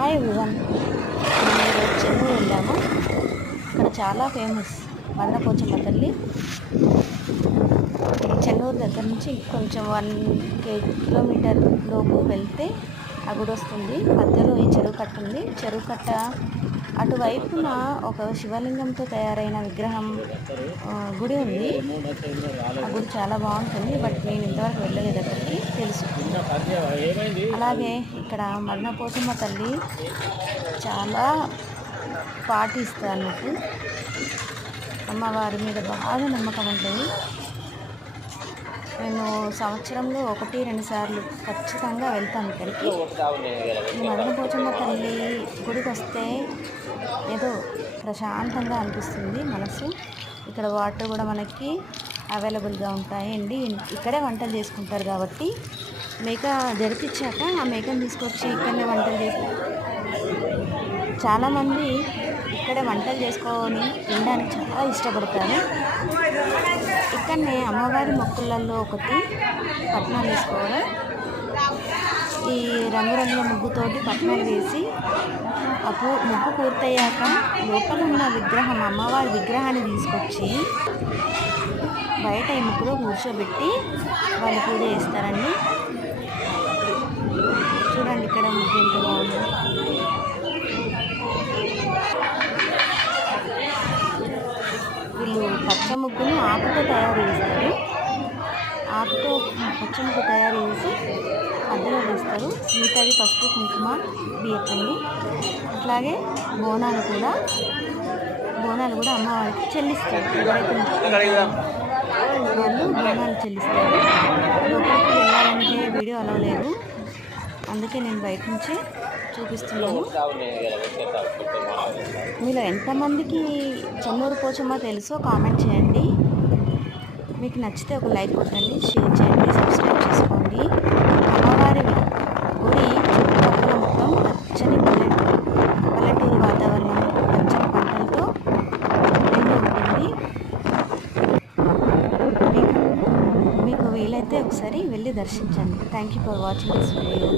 Hi everyone, మేము ఈరోజు చెన్నూరు వెళ్ళాము. ఇక్కడ చాలా ఫేమస్ మదనపోచమ్మ తల్లి. చెన్నూరు దగ్గర నుంచి కొంచెం 1 కిలోమీటర్ లోపు వెళ్తే ఆ గుడి వస్తుంది. మధ్యలో ఈ చెరువు కట్ట ఉంది. చెరువు కట్ట అటువైపున ఒక శివలింగంతో తయారైన విగ్రహం గుడి ఉంది. ఆ గుడి చాలా బాగుంటుంది, బట్ నేను ఇంతవరకు వెళ్ళలేదు అక్కడికి, తెలుసు. అలాగే ఇక్కడ మదనపోచమ్మ తల్లి చాలా పాటిస్తుంది అన్నట్టు. అమ్మవారి మీద బాగా నమ్మకం ఉంటుంది. మేము సంవత్సరంలో 1-2 సార్లు ఖచ్చితంగా వెళ్తాం ఇక్కడికి. ఈ మదనపోచమ్మ తల్లి గుడికి వస్తే ఏదో ప్రశాంతంగా అనిపిస్తుంది మనసు. ఇక్కడ వాటర్ కూడా మనకి అవైలబుల్గా ఉంటాయండి. ఇక్కడే వంటలు చేసుకుంటారు కాబట్టి మేక జరిపించాక ఆ మేకను తీసుకొచ్చి ఇక్కడనే వంటలు చేసి చాలామంది ఇక్కడే వంటలు చేసుకొని తినడానికి చాలా ఇష్టపడతారు. ఇక్కడనే అమ్మవారి మొక్కులలో ఒకటి పట్నాలు వేసుకోవడం. ఈ రంగురంగుల ముగ్గుతోటి పట్నాలు వేసి ముగ్గు పూర్తయ్యాక లోపల ఉన్న విగ్రహం, అమ్మవారి విగ్రహాన్ని తీసుకొచ్చి బయట ఈ ముగ్గులో కూర్చోబెట్టి వాళ్ళు పూజ చేస్తారండి. చూడండి ఇక్కడ ముగ్గు ఎంత బాగుంది. వీళ్ళు పచ్చ ముగ్గును ఆకుతో తయారు చేస్తారు. ఆకుతో పచ్చ ముగ్గు తయారు చేసి మధ్యలో వేస్తారు. మిగతాది పసుపు, కుంకుమ, బియ్యపిండి. అట్లాగే బోనాలు కూడా అమ్మవారికి చెల్లిస్తారు. ఎవరైతే వాళ్ళు బోనాలు చెల్లిస్తారు. లోపలికి వెళ్ళాలంటే వీడియో అలౌ లేదు, అందుకే నేను బయట నుంచి చూపిస్తున్నాను. మీలో ఎంతమందికి చెన్నూరు పోచమ్మ తెలుసో కామెంట్ చేయండి. మీకు నచ్చితే ఒక లైక్ కొట్టండి, షేర్ చేయండి, సబ్స్క్రైబ్ చేసుకోండి. అమ్మవారి గుడి చుట్టుపక్కల మొత్తం పచ్చని పల్లెటూరు వాతావరణం, పచ్చని పంటలతో నిండి ఉంటుంది. మీకు వీలైతే ఒకసారి వెళ్ళి దర్శించండి. Thank you for watching this video.